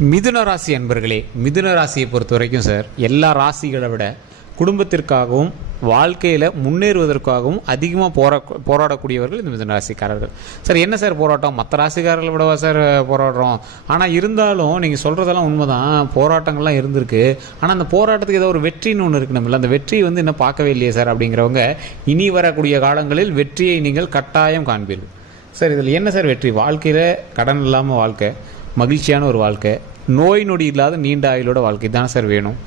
மிதுன ராசி அன்பர்களே, மிதுன ராசியை பொறுத்த வரைக்கும் சார், எல்லா ராசிகளை விட குடும்பத்திற்காகவும் வாழ்க்கையில் முன்னேறுவதற்காகவும் அதிகமாக போராடக்கூடியவர்கள் இந்த மிதுன ராசிக்காரர்கள். சார் என்ன சார் போராட்டம், மற்ற ராசிக்காரர்களை விடவா சார் போராடுறோம்? ஆனால் இருந்தாலும் நீங்கள் சொல்கிறதெல்லாம் உண்மைதான், போராட்டங்கள்லாம் இருந்திருக்கு. ஆனால் அந்த போராட்டத்துக்கு ஏதோ ஒரு வெற்றின்னு ஒன்று இருக்கு நம்மள, அந்த வெற்றி இன்னும் பார்க்கவே இல்லையே சார் அப்படிங்கிறவங்க இனி வரக்கூடிய காலங்களில் வெற்றியை நீங்கள் கட்டாயம் காண்பீர்கள். சார் இதில் என்ன சார் வெற்றி? வாழ்க்கையில் கடன் இல்லாமல் வாழ்க்கை, மகிழ்ச்சியான ஒரு வாழ்க்கை, நோய் நொடி இல்லாத நீண்ட ஆயுளோட வாழ்க்கை தானே சார் வேணும்.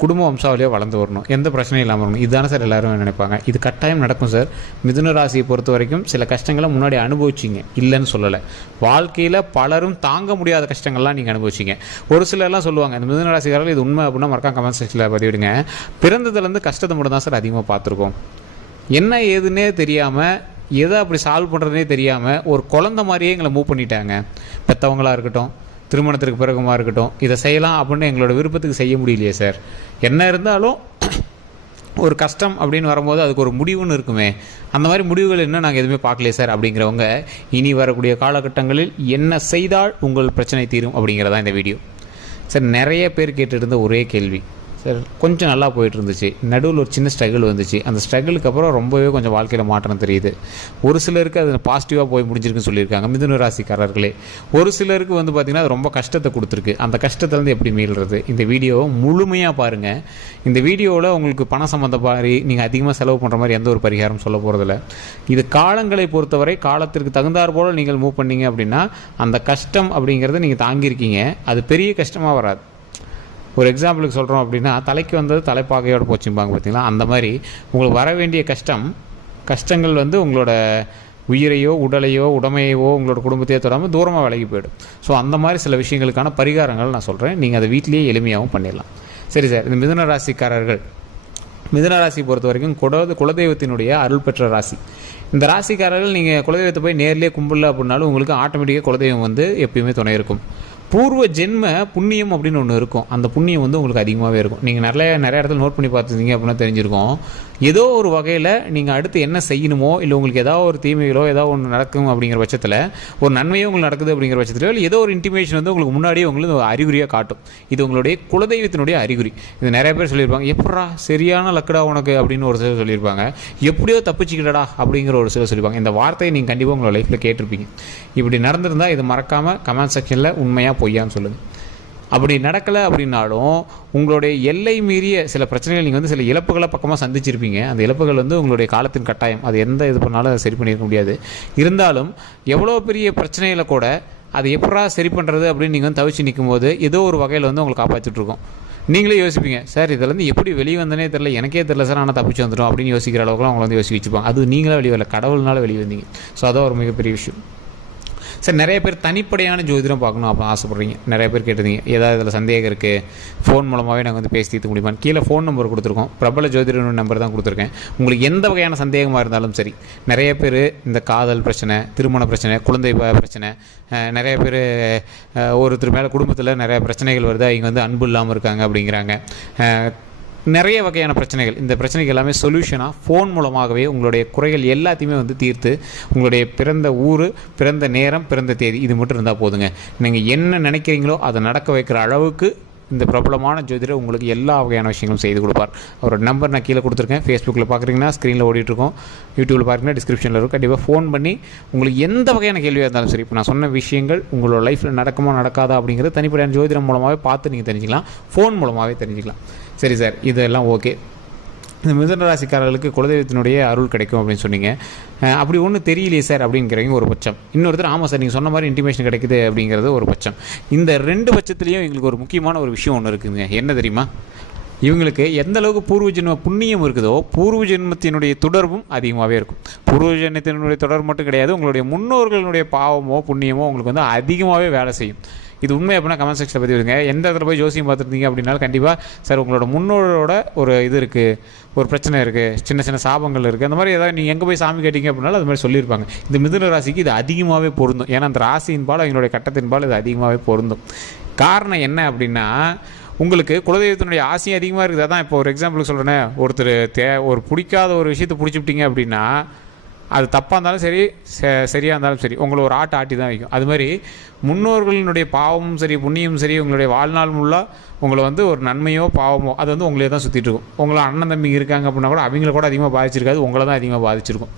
குடும்ப வம்சாவளியாக வளர்ந்து வரணும், எந்த பிரச்சனையும் இல்லாமல் வரணும், இதுதானே சார் எல்லோரும் நினைப்பாங்க. இது கட்டாயம் நடக்கும் சார். மிதுன ராசியை பொறுத்த வரைக்கும் சில கஷ்டங்களை முன்னாடி அனுபவிச்சிங்க, இல்லைன்னு சொல்லலை. வாழ்க்கையில் பலரும் தாங்க முடியாத கஷ்டங்கள்லாம் நீங்கள் அனுபவிச்சிங்க. ஒரு சிலர்லாம் சொல்லுவாங்க, இந்த மிதுன ராசிக்காரர்கள் இது உண்மை அப்படின்னா மறக்காம கமெண்ட் செக்ஷனில் பதிவிடுங்க. பிறந்ததுலேருந்து கஷ்டத்தை மட்டும் தான் சார் அதிகமாக பார்த்துருக்கோம். என்ன ஏதுன்னே தெரியாமல், எதை அப்படி சால்வ் பண்ணுறதுனே தெரியாமல் ஒரு குழந்தை மாதிரியே எங்களை மூவ் பண்ணிட்டாங்க. பெற்றவங்களாக இருக்கட்டும், திருமணத்திற்கு பிறகுமா இருக்கட்டும், இதை செய்யலாம் அப்படின்னு எங்களோட விருப்பத்துக்கு செய்ய முடியலையே சார். என்ன இருந்தாலும் ஒரு கஷ்டம் அப்படின்னு வரும்போது அதுக்கு ஒரு முடிவுன்னு இருக்குமே, அந்த மாதிரி முடிவுகள் இன்னும் நாங்கள் எதுவுமே பார்க்கலையே சார் அப்படிங்கிறவங்க இனி வரக்கூடிய காலகட்டங்களில் என்ன செய்தால் உங்கள் பிரச்சனை தீரும் அப்படிங்கிறதான் இந்த வீடியோ. சார் நிறைய பேர் கேட்டுட்டு இருந்த ஒரே கேள்வி, சார் கொஞ்சம் நல்லா போயிட்டு இருந்துச்சு, நடுவில் ஒரு சின்ன ஸ்ட்ரகிள் வந்துச்சு, அந்த ஸ்ட்ரகிளுக்கு அப்புறம் ரொம்பவே கொஞ்சம் வாழ்க்கையில் மாற்றம் தெரியுது. ஒரு சிலருக்கு அது பாசிட்டிவாக போய் முடிஞ்சிருக்குன்னு சொல்லியிருக்காங்க மிதுன ராசிக்காரர்களே. ஒரு சிலருக்கு பார்த்திங்கன்னா அது ரொம்ப கஷ்டத்தை கொடுத்துருக்கு. அந்த கஷ்டத்துலேருந்து எப்படி மீள்றது? இந்த வீடியோவை முழுமையாக பாருங்கள். இந்த வீடியோவில் உங்களுக்கு பணம் சம்மந்த மாதிரி நீங்கள் அதிகமாக செலவு பண்ணுற மாதிரி எந்த ஒரு பரிகாரம் சொல்ல போகிறதில்ல. இது காலங்களை பொறுத்தவரை காலத்திற்கு தகுந்தாற் போல் நீங்கள் மூவ் பண்ணீங்க அப்படின்னா அந்த கஷ்டம் அப்படிங்கிறத நீங்கள் தாங்கியிருக்கீங்க, அது பெரிய கஷ்டமாக வராது. ஒரு எக்ஸாம்பிளுக்கு சொல்கிறோம் அப்படின்னா, தலைக்கு வந்தது தலைப்பாகையோடு போச்சுப்பாங்க பார்த்தீங்களா, அந்த மாதிரி உங்களுக்கு வர வேண்டிய கஷ்டங்கள் உங்களோட உயிரையோ உடலையோ உடமையோ உங்களோட குடும்பத்தையோ தொடாமல் தூரமாக விலகி போயிடும். ஸோ அந்த மாதிரி சில விஷயங்களுக்கான பரிகாரங்கள் நான் சொல்கிறேன், நீங்கள் அதை வீட்டிலேயே எளிமையாகவும் பண்ணிடலாம். சரி சார், இந்த மிதுன ராசிக்காரர்கள், மிதுன ராசி பொறுத்த வரைக்கும் குலதெய்வத்தினுடைய அருள் பெற்ற ராசி. இந்த ராசிக்காரர்கள் நீங்கள் குலதெய்வத்தை போய் நேர்லேயே கும்பிடல அப்படின்னாலும் உங்களுக்கு ஆட்டோமேட்டிக்காக குலதெய்வம் எப்பயுமே துணை இருக்கும். பூர்வ ஜென்ம புண்ணியம் அப்படின்னு ஒன்று இருக்கும், அந்த புண்ணியம் உங்களுக்கு அதிகமாகவே இருக்கும். நீங்கள் நிறைய இடத்துல நோட் பண்ணி பார்த்துருந்தீங்க அப்படின்னா தெரிஞ்சிருக்கும். ஏதோ ஒரு வகையில் நீங்கள் அடுத்து என்ன செய்யணுமோ, இல்லை உங்களுக்கு ஏதாவது ஒரு தீமைகளோ ஏதாவது ஒன்று நடக்கும் அப்படிங்கிற பட்சத்தில், ஒரு நன்மையோ உங்களுக்கு நடக்குது அப்படிங்கிற பட்சத்தில், இல்லை ஏதோ ஒரு இன்டிமேஷன் உங்களுக்கு முன்னாடியே உங்களுக்கு அறிகுறியாக காட்டும். இது உங்களுடைய குலதெய்வத்தினுடைய அறிகுறி. இது நிறைய பேர் சொல்லியிருப்பாங்க, எப்படா சரியான லக்கடா உனக்கு அப்படின்னு ஒரு சிலர் சொல்லியிருப்பாங்க, எப்படியோ தப்பிச்சுக்கிட்டடா அப்படிங்கிற ஒரு சிலர் சொல்லியிருப்பாங்க. இந்த வார்த்தையை நீங்கள் கண்டிப்பாக உங்களோட லைஃப்பில் கேட்டிருப்பீங்க. இப்படி நடந்திருந்தால் இது மறக்காமல் கமெண்ட் செக்ஷனில் உண்மையாக பொய்யான்னு சொல்லுங்கள். அப்படி நடக்கலை அப்படின்னாலும் உங்களுடைய எல்லை மீறிய சில பிரச்சனைகள் நீங்கள் சில இழப்புகளை பக்கமாக சந்திச்சிருப்பீங்க. அந்த இழப்புகள் உங்களுடைய காலத்தின் கட்டாயம், அது எந்த இது பண்ணாலும் அதை சரி பண்ணியிருக்க முடியாது. இருந்தாலும் எவ்வளோ பெரிய பிரச்சனைகளை கூட அதை எப்படா சரி பண்ணுறது அப்படின்னு நீங்கள் தவிச்சு நிற்கும் போது ஏதோ ஒரு வகையில் உங்களை காப்பாற்றிட்டுருக்கோம். நீங்களே யோசிப்பீங்க, சார் இதிலேருந்து எப்படி வெளியே வந்தனே தெரில, எனக்கே தெரில சார், ஆனால் தப்பிச்சு வந்துடும் அப்படின்னு யோசிக்கிற அளவுக்குலாம் அவங்கள யோசிச்சு வச்சுப்பாங்க. அது நீங்களே வெளியே வரல, கடவுள்னால வெளியே வந்தீங்க. ஸோ அதான் ஒரு மிகப்பெரிய விஷயம். சார் நிறைய பேர் தனிப்படையான ஜோதிடம் பார்க்கணும் அப்போ ஆசைப்பட்றீங்க. நிறைய பேர் கேட்டிருந்தீங்க, ஏதாவது இதில் சந்தேகம் இருக்குது, ஃபோன் மூலமாகவே நாங்கள் பேசி தீர்த்து முடியுமான்னு. கீழே ஃபோன் நம்பர் கொடுத்துருக்கோம், பிரபல ஜோதிட நம்பர் தான் கொடுத்துருக்கேன். உங்களுக்கு எந்த வகையான சந்தேகமாக இருந்தாலும் சரி. நிறைய பேர் இந்த காதல் பிரச்சனை, திருமண பிரச்சனை, குழந்தை பிரச்சனை, நிறைய பேர் ஒருத்தர் மேலே குடும்பத்தில் நிறைய பிரச்சனைகள் வருது, அவங்க அன்பு இல்லாமல் இருக்காங்க அப்படிங்கிறாங்க. நிறைய வகையான பிரச்சனைகள். இந்த பிரச்சனைகள் எல்லாமே சொல்யூஷனாக ஃபோன் மூலமாகவே உங்களுடைய குறைகள் எல்லாத்தையுமே தீர்த்து, உங்களுடைய பிறந்த ஊர், பிறந்த நேரம், பிறந்த தேதி இது மட்டும் இருந்தால் போதுங்க. நீங்கள் என்ன நினைக்கிறீங்களோ அதை நடக்க வைக்கிற அளவுக்கு இந்த பிரபலமான ஜோதிடர் உங்களுக்கு எல்லா வகையான விஷயங்களும் செய்து கொடுப்பார். அவரோட நம்பர் நான் கீழே கொடுத்துருக்கேன். ஃபேஸ்புக்கில் பார்க்குறீங்கன்னா ஸ்க்ரீனில் ஓடிட்டுருக்கோம், யூடியூப்பில் பார்க்குறீங்கன்னா டிஸ்கிரிப்ஷனில் இருக்கும். கண்டிப்பாக ஃபோன் பண்ணி உங்களுக்கு எந்த வகையான கேள்வியாக இருந்தாலும் சரி, இப்போ நான் சொன்ன விஷயங்கள் உங்களோட லைஃப்பில் நடக்குமா நடக்காதா அப்படிங்கிறது தனிப்படையான ஜோதிடம் மூலமாகவே பார்த்து நீங்கள் தெரிஞ்சுக்கலாம், ஃபோன் மூலமாகவே தெரிஞ்சுக்கலாம். சரி சார், இதெல்லாம் ஓகே. இந்த மிதுன ராசிக்காரர்களுக்கு குலதெய்வத்தினுடைய அருள் கிடைக்கும் அப்படின்னு சொன்னீங்க. அப்படி ஒன்றும் தெரியலையே சார் அப்படிங்கிறவங்க ஒரு பட்சம். இன்னொருத்தர் ஆமாம் சார் நீங்கள் சொன்ன மாதிரி இன்டிமேஷன் கிடைக்குது அப்படிங்கிறது ஒரு பட்சம். இந்த ரெண்டு பட்சத்துலேயும் எங்களுக்கு ஒரு முக்கியமான ஒரு விஷயம் ஒன்று இருக்குதுங்க. என்ன தெரியுமா? இவங்களுக்கு எந்த அளவுக்கு பூர்வ ஜென்ம புண்ணியம் இருக்குதோ பூர்வ ஜென்மத்தினுடைய தொடர்பும் அதிகமாகவே இருக்கும். பூர்வ ஜென்மத்தினுடைய தொடர்பு மட்டும் கிடையாது, உங்களுடைய முன்னோர்களுடைய பாவமோ புண்ணியமோ உங்களுக்கு அதிகமாகவே வேலை செய்யும். இது உண்மை அப்படின்னா கமெண்ட் செக்ஷனில் பற்றி விடுங்க. எந்த இடத்துல போய் ஜோசியம் பார்த்துருந்தீங்க அப்படின்னாலும் கண்டிப்பாக சார் உங்களோட முன்னோரோட ஒரு இது இருக்குது, ஒரு பிரச்சனை இருக்குது, சின்ன சின்ன சாபங்கள் இருக்குது, அந்த மாதிரி ஏதாவது நீங்கள் எங்கே போய் சாமி கேட்டிங்க அப்படின்னாலும் அது மாதிரி சொல்லியிருப்பாங்க. இந்த மிதுன ராசிக்கு இது அதிகமாகவே பொருந்தும். ஏன்னா அந்த ராசியின்பால் அவங்களுடைய கட்டத்தின்பால் இது அதிகமாகவே பொருந்தும். காரணம் என்ன அப்படின்னா, உங்களுக்கு குலதெய்வத்தினுடைய ஆசையும் அதிகமாக இருக்குது. அதான் இப்போ ஒரு எக்ஸாம்பிளுக்கு சொல்கிறேன்னே, ஒருத்தர் ஒரு பிடிக்காத ஒரு விஷயத்தை பிடிச்சிவிட்டீங்க அப்படின்னா அது தப்பாக இருந்தாலும் சரி, சரியாக இருந்தாலும் சரி, உங்களை ஒரு ஆட்டி தான் வைக்கும். அது மாதிரி முன்னோர்களினுடைய பாவமும் சரி புண்ணியமும் சரி உங்களுடைய வாழ்நாள் முள்ளாக உங்களை வந்து ஒரு நன்மையோ பாவமோ அது வந்து உங்களே தான் சுற்றிட்டு இருக்கும். உங்களை அண்ணன் தம்பி இருக்காங்க அப்படின்னா கூட அவங்கள கூட அதிகமாக பாதிச்சிருக்காது, உங்களை தான் அதிகமாக பாதிச்சிருக்கும்.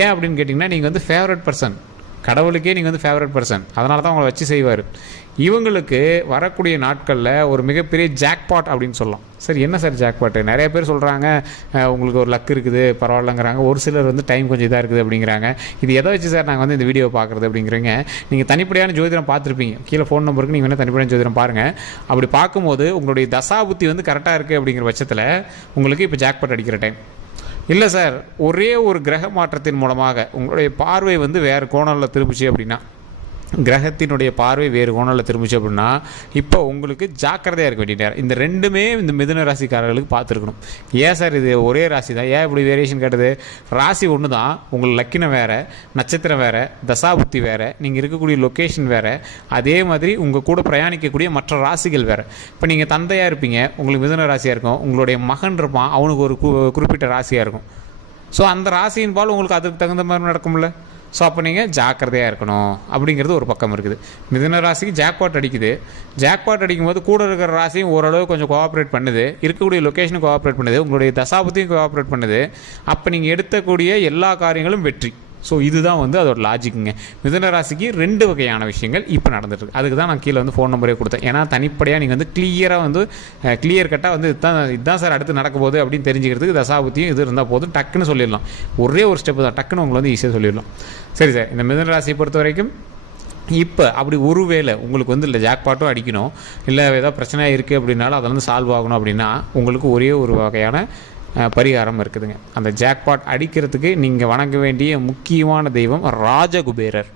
ஏன் அப்படின்னு கேட்டிங்கன்னா, நீங்கள் வந்து ஃபேவரட் பர்சன், கடவுளுக்கே நீங்கள் வந்து ஃபேவரட் பர்சன், அதனால தான் உங்களை வச்சு செய்வார். இவங்களுக்கு வரக்கூடிய நாட்களில் ஒரு மிகப்பெரிய ஜாக்பாட் அப்படின்னு சொல்லலாம். சரி, என்ன சார் ஜாக்பாட்டு? நிறைய பேர் சொல்கிறாங்க உங்களுக்கு ஒரு லக் இருக்குது பரவாயில்லங்கிறாங்க. ஒரு சிலர் வந்து டைம் கொஞ்சம் இதாக இருக்குது அப்படிங்கிறாங்க. இது எதை வச்சு சார் நாங்கள் வந்து இந்த வீடியோ பார்க்குறது அப்படிங்கிறீங்க. நீங்கள் தனிப்படையான ஜோதிடம் பார்த்துருப்பீங்க, கீழே ஃபோன் நம்பருக்கு நீங்கள் வேணால் தனிப்படையான ஜோதிடம் பாருங்கள். அப்படி பார்க்கும்போது உங்களுடைய தசாபுத்தி வந்து கரெக்டாக இருக்குது அப்படிங்கிற பட்சத்தில் உங்களுக்கு இப்போ ஜாக்பாட் அடிக்கிற டைம். இல்லை சார், ஒரே ஒரு கிரக மாற்றத்தின் மூலமாக உங்களுடைய பார்வை வந்து வேறு கோணலில் திரும்பிச்சு அப்படின்னா, கிரகத்தினுடைய பார்வை வேறு கோணலில் திரும்பிச்சு அப்படின்னா, இப்போ உங்களுக்கு ஜாக்கிரதையாக இருக்க வேண்டிய நேரம். இந்த ரெண்டுமே இந்த மிதுன ராசிக்காரர்களுக்கு பார்த்துருக்கணும். ஏன் சார் இது ஒரே ராசி தான், ஏன் இப்படி வேரியேஷன் கேட்டது? ராசி ஒன்று தான், உங்களுக்கு லக்கினம் வேறு, நட்சத்திரம் வேறு, தசாபுத்தி வேறு, நீங்கள் இருக்கக்கூடிய லொக்கேஷன் வேறு, அதே மாதிரி உங்கள் கூட பிரயாணிக்கக்கூடிய மற்ற ராசிகள் வேறு. இப்போ நீங்கள் தந்தையாக இருப்பீங்க, உங்களுக்கு மிதுன ராசியாக இருக்கும். உங்களுடைய மகன் இருப்பான், அவனுக்கு ஒரு குறிப்பிட்ட ராசியாக இருக்கும். ஸோ அந்த ராசியின் பால் உங்களுக்கு அதுக்கு தகுந்த மாதிரி நடக்கும்ல. ஸோ அப்போ நீங்கள் ஜாக்கிரதையாக இருக்கணும் அப்படிங்கிறது ஒரு பக்கம் இருக்குது. மிதுன ராசிக்கு ஜாக்பாட் அடிக்குது. ஜாக்பாட் அடிக்கும்போது கூட இருக்கிற ராசியும் ஓரளவு கொஞ்சம் கோஆப்ரேட் பண்ணுது, இருக்கக்கூடிய லொக்கேஷனும் கோஆப்ரேட் பண்ணுது, உங்களுடைய தசாபத்தியும் கோஆப்ரேட் பண்ணுது. அப்போ நீங்கள் எடுக்கக்கூடிய எல்லா காரியங்களும் வெற்றி. ஸோ இதுதான் வந்து அதோட லாஜிக்குங்க. மிதுன ராசிக்கு 2 வகையான விஷயங்கள் இப்போ நடந்துட்டுருக்கு. அதுக்கு தான் நான் கீழே வந்து ஃபோன் நம்பரே கொடுத்தேன். ஏன்னா தனிப்படையாக நீங்கள் வந்து கிளியராக வந்து கிளியர் கட்டாக வந்து இதுதான் சார் அடுத்து நடக்க போகுது அப்படின்னு தெரிஞ்சுக்கிறதுக்கு தசாபுத்தியும் இது இருந்தால் போதும், டக்குன்னு சொல்லிடலாம். ஒரே ஒரு ஸ்டெப்பு தான், டக்குன்னு உங்களை வந்து ஈஸியாக சொல்லிடலாம். சரி சார், இந்த மிதுன ராசியை பொறுத்த வரைக்கும் இப்போ அப்படி ஒருவேளை உங்களுக்கு வந்து இல்லை ஜாக்பாட்டும் அடிக்கணும், இல்லை ஏதாவது பிரச்சனையாக இருக்குது அப்படின்னாலும் அதில் வந்து சால்வ் ஆகணும் அப்படின்னா, உங்களுக்கு ஒரே ஒரு வகையான பரிகாரம் இருக்குதுங்க. அந்த ஜாக்பாட் அடிக்கிறதுக்கு நீங்கள் வணங்க வேண்டிய முக்கியமான தெய்வம் ராஜகுபேரர்.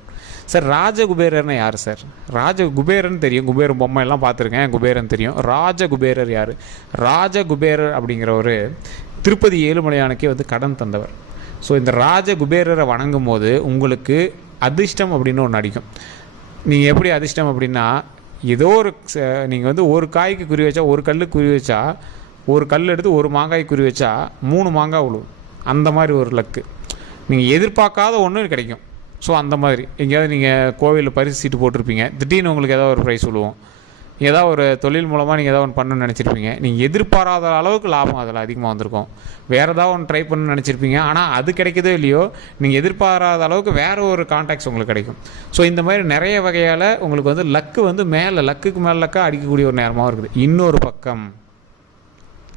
சார் ராஜகுபேரர்னு யார் சார்? ராஜகுபேரன் தெரியும், குபேரன் பொம்மை எல்லாம் பார்த்துருக்கேன், குபேரன் தெரியும். ராஜகுபேரர் யார்? ராஜகுபேரர் அப்படிங்கிறவர் திருப்பதி ஏழுமலையானுக்கே வந்து கடன் தந்தவர். ஸோ இந்த ராஜகுபேரரை வணங்கும் போது உங்களுக்கு அதிர்ஷ்டம் அப்படின்னு ஒன்று அடிக்கும். நீங்கள் எப்படி அதிர்ஷ்டம் அப்படின்னா, ஏதோ ஒரு நீங்கள் வந்து ஒரு காய்க்கு குறி வச்சா, ஒரு கல்லுக்கு குறி வச்சா, ஒரு கல் எடுத்து ஒரு மாங்காய் குறி வச்சா 3 மாங்காய் விழுவும். அந்த மாதிரி ஒரு லக்கு நீங்கள் எதிர்பார்க்காத ஒன்று கிடைக்கும். ஸோ அந்த மாதிரி எங்கேயாவது நீங்கள் கோவிலில் பரிசு சீட்டு போட்டிருப்பீங்க, திடீர்னு உங்களுக்கு ஏதாவது ஒரு ப்ரைஸ் விழுவோம். ஏதாவது ஒரு தொழில் மூலமாக நீங்கள் ஏதாவது ஒன்று பண்ணணும்னு நினச்சிருப்பீங்க, நீங்கள் எதிர்பாராத அளவுக்கு லாபம் அதில் அதிகமாக வந்திருக்கும். வேறு ஏதாவது ஒன்று ட்ரை பண்ணணும்னு நினச்சிருப்பீங்க, ஆனால் அது கிடைக்கதோ இல்லையோ, நீங்கள் எதிர்பாராத அளவுக்கு வேறு ஒரு கான்டாக்ட்ஸ் உங்களுக்கு கிடைக்கும். ஸோ இந்த மாதிரி நிறைய வகையால் உங்களுக்கு வந்து லக்கு வந்து லக்குக்கு மேலே லக்காக அடிக்கக்கூடிய ஒரு நேரமாகவும் இருக்குது. இன்னொரு பக்கம்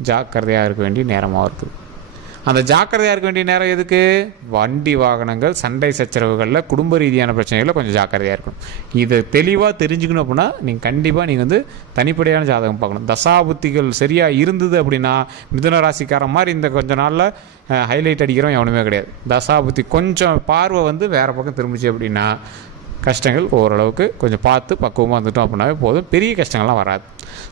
ஜாக்கிரதையாக இருக்க வேண்டிய நேரமாக இருக்குது. அந்த ஜாக்கிரதையாக இருக்க வேண்டிய நேரம் எதுக்கு? வண்டி வாகனங்கள், சண்டை சச்சரவுகளில், குடும்ப ரீதியான பிரச்சனைகளில் கொஞ்சம் ஜாக்கிரதையாக இருக்கணும். இதை தெளிவாக தெரிஞ்சுக்கணும் அப்படின்னா நீங்கள் கண்டிப்பாக நீங்கள் வந்து தனிப்படையான ஜாதகம் பார்க்கணும். தசாபுத்திகள் சரியாக இருந்தது அப்படின்னா, மிதுன ராசிக்காரன் மாதிரி இந்த கொஞ்ச நாளில் ஹைலைட் அடிக்கிறோம் எவனுமே கிடையாது. தசாபுத்தி கொஞ்சம் பார்வை வந்து வேறு பக்கம் திரும்பிச்சு அப்படின்னா கஷ்டங்கள் ஓரளவுக்கு கொஞ்சம் பார்த்து பக்குவமாக வந்துட்டோம் அப்படின்னாவே போதும், பெரிய கஷ்டங்கள்லாம் வராது.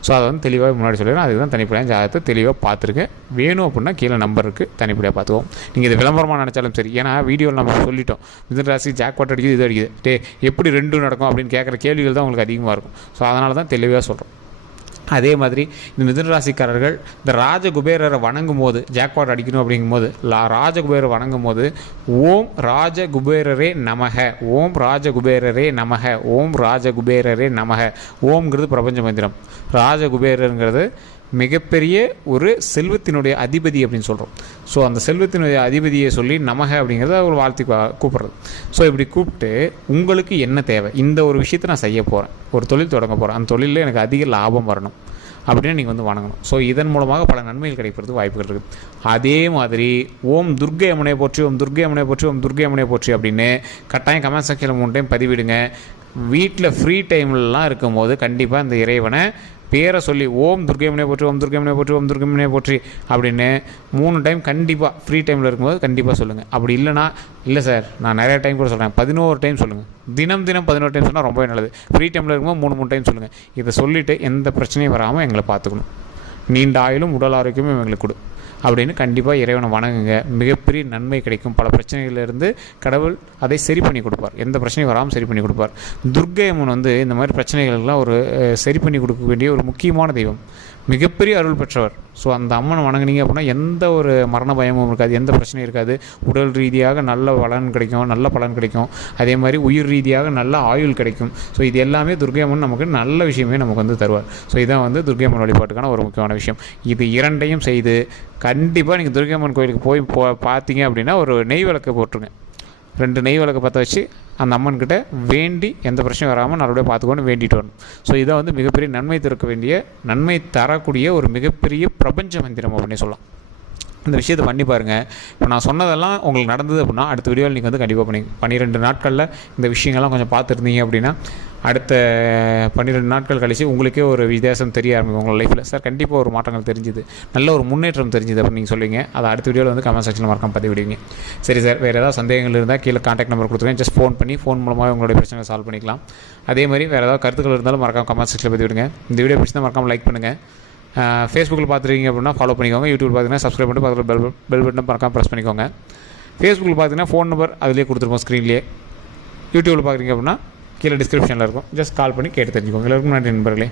ஸோ அதை வந்து தெளிவாக முன்னாடி சொல்லிடுறேன். அதுக்கு தான் தனிப்படையான ஜாதகத்தை தெளிவாக பார்த்துருக்கேன். வேணும் அப்படின்னா கீழே நம்பர் இருக்குது, தனிப்படையாக பார்த்துக்குவோம். நீங்கள் இது விளம்பரமாக நினச்சாலும் சரி, ஏன்னா வீடியோவில் நம்ம சொல்லிட்டோம் மிதுன ராசி ஜாக்பாட் அடிக்குது, இது அடிக்குது, எப்படி 2 நடக்கும் அப்படின்னு கேட்குற கேள்விகள் தான் உங்களுக்கு அதிகமாக இருக்கும். ஸோ அதனால தான் தெளிவாக சொல்கிறோம். அதே மாதிரி இந்த மிதுன ராசிக்காரர்கள் இந்த ராஜகுபேரரை வணங்கும் போது, ஜாக்பாட் அடிக்கணும் அப்படிங்கும்போது ராஜகுபேரரை வணங்கும் போது ஓம் ராஜகுபேரரே நமக, ஓம் ராஜகுபேரரே நமக, ஓம் ராஜகுபேரரே நமக. ஓம்ங்கிறது பிரபஞ்ச மந்திரம், ராஜகுபேரருங்கிறது மிகப்பெரிய ஒரு செல்வத்தினுடைய அதிபதி அப்படின்னு சொல்கிறோம். ஸோ அந்த செல்வத்தினுடைய அதிபதியை சொல்லி நமக அப்படிங்கிறத ஒரு வாழ்த்தி கூப்பிட்றது. ஸோ இப்படி கூப்பிட்டு உங்களுக்கு என்ன தேவை, இந்த ஒரு விஷயத்தை நான் செய்ய போகிறேன், ஒரு தொழில் தொடங்க போகிறேன், அந்த தொழிலில் எனக்கு அதிக லாபம் வரணும் அப்படின்னு நீங்கள் வந்து வணங்கணும். ஸோ இதன் மூலமாக பல நன்மைகள் கிடைக்கிறது வாய்ப்புகள் இருக்குது. அதே மாதிரி ஓம் துர்க்கை அம்மனை போற்றி, ஓம் துர்க்கை அம்மனை போற்றி, ஓம் துர்க்கை அம்மனை போற்றி அப்படின்னு கட்டாயம் கமெண்ட் செக்ஷனில் 3 டைம் பதிவிடுங்க. வீட்டில் ஃப்ரீ டைம்லலாம் இருக்கும்போது கண்டிப்பாக இந்த இறைவனை பேரை சொல்லி ஓம் துர்க்கைமனை போற்றி, ஓம் துர்க்கைமனை போற்றி, ஓம் துர்க்கைமனை போற்றி அப்படின்னு 3 டைம் கண்டிப்பாக ஃப்ரீ டைமில் இருக்கும்போது கண்டிப்பாக சொல்லுங்கள். அப்படி இல்லைனா, இல்லை சார் நான் நிறைய டைம் கூட சொல்கிறேன், 11 டைம் சொல்லுங்கள். தினம் 11 டைம் சொன்னால் ரொம்பவே நல்லது. ஃப்ரீ டைமில் இருக்கும்போது 3 டைம் சொல்லுங்கள். இதை சொல்லிவிட்டு எந்த பிரச்சனையும் வராமல் எங்களை பார்த்துக்கணும், நீண்ட ஆயுளும் உடல் ஆரோக்கியமும் எங்களுக்கு கொடு அப்படின்னு கண்டிப்பாக இறைவனை வணங்குங்க. மிகப்பெரிய நன்மை கிடைக்கும். பல பிரச்சனைகளிலிருந்து கடவுள் அதை சரி பண்ணி கொடுப்பார், எந்த பிரச்சனையும் வராமல் சரி பண்ணி கொடுப்பார். துர்க்கை அம்மன் வந்து இந்த மாதிரி பிரச்சனைகள்லாம் ஒரு சரி பண்ணி கொடுக்க வேண்டிய ஒரு முக்கியமான தெய்வம். மிகப்பெரிய அருள் பெற்றவர். ஸோ அந்த அம்மனை வணங்குனீங்க அப்படின்னா எந்த ஒரு மரண பயமும் இருக்காது, எந்த பிரச்சனையும் இருக்காது. உடல் ரீதியாக நல்ல பலன் கிடைக்கும், நல்ல பலன் கிடைக்கும். அதே மாதிரி உயிர் ரீதியாக நல்ல ஆயுள் கிடைக்கும். ஸோ இது எல்லாமே துர்க்கை அம்மன் நமக்கு நல்ல விஷயமே நமக்கு வந்து தருவார். ஸோ இதான் வந்து துர்க்கை அம்மன் வழிபாட்டுக்கான ஒரு முக்கியமான விஷயம். இது இரண்டையும் செய்து கண்டிப்பாக நீங்கள் துர்க்கை அம்மன் கோயிலுக்கு போய் பார்த்தீங்க அப்படின்னா ஒரு நெய் விளக்கு போட்டுருங்க. 2 நெய் விளக்கு பற்ற வச்சு அந்த அம்மன்கிட்ட வேண்டி எந்த பிரச்சனையும் வராமல் நல்லபடியாக பார்த்துக்கோன்னு வேண்டிட்டு வரணும். ஸோ இதான் வந்து மிகப்பெரிய நன்மை தரக்கூடிய ஒரு மிகப்பெரிய பிரபஞ்ச மந்திரம் அப்படின்னு சொல்லலாம். இந்த விஷயத்தை பண்ணி பாருங்கள். இப்போ நான் சொன்னதெல்லாம் உங்களுக்கு நடந்தது அப்படின்னா அடுத்த வீடியோவில் நீங்கள் வந்து கண்டிப்பாக 12 நாட்களில் இந்த விஷயங்கள்லாம் கொஞ்சம் பார்த்துருந்தீங்க அப்படின்னா அடுத்த 12 நாட்கள் கழித்து உங்களுக்கே ஒரு வித்தியாசம் தெரிய ஆரம்பிக்கும் உங்கள் லைஃப்பில். சார் கண்டிப்பாக ஒரு மாற்றங்கள் தெரிஞ்சுது, நல்ல ஒரு முன்னேற்றம் தெரிஞ்சுது அப்படின்னு நீங்கள் சொல்லுவீங்க. அதை அடுத்த வீடியோவில் வந்து கமெண்ட் செக்ஷனில் மறக்காம பதிவு விடுவீங்க. சரி சார், வேறு ஏதாவது சந்தேகங்கள் இருந்தால் கீழே கான்டாக்ட் நம்பர் கொடுத்துருக்கேன். ஜஸ்ட் ஃபோன் மூலமாக உங்களுடைய பிரச்சனைகளை சால்வ் பண்ணிக்கலாம். அதே மாதிரி வேறு ஏதாவது கருத்துக்கள் இருந்தாலும் மறக்காம கமெண்ட் செக்ஷனில் பதிவு விடுங்க. இந்த வீடியோ பிடிச்சா மறக்காம லைக் பண்ணுங்கள். ஃபேஸ்புக்கில் பார்த்துருக்கீங்க அப்படின்னா ஃபாலோ பண்ணிக்கோங்க. யூடியூப் பார்த்தீங்கன்னா சப்ஸ்கிரைப் பண்ணிட்டு பக்கத்தில் பெல் பட்டனை மறக்காம ப்ரெஸ் பண்ணிக்கோங்க. ஃபேஸ்புக்கில் பார்த்தீங்கன்னா ஃபோன் நம்பர் அதிலே கொடுத்துருப்போம் ஸ்க்ரீன்லேயே. யூடியூப்பில் பார்க்குறீங்க அப்படின்னா கீழே டிஸ்கிரிப்ஷனில் இருக்கும். ஜஸ்ட் கால் பண்ணி கேட்டு தெரிஞ்சுக்கோங்க. எல்லாருக்கும் நன்றி நண்பர்களே.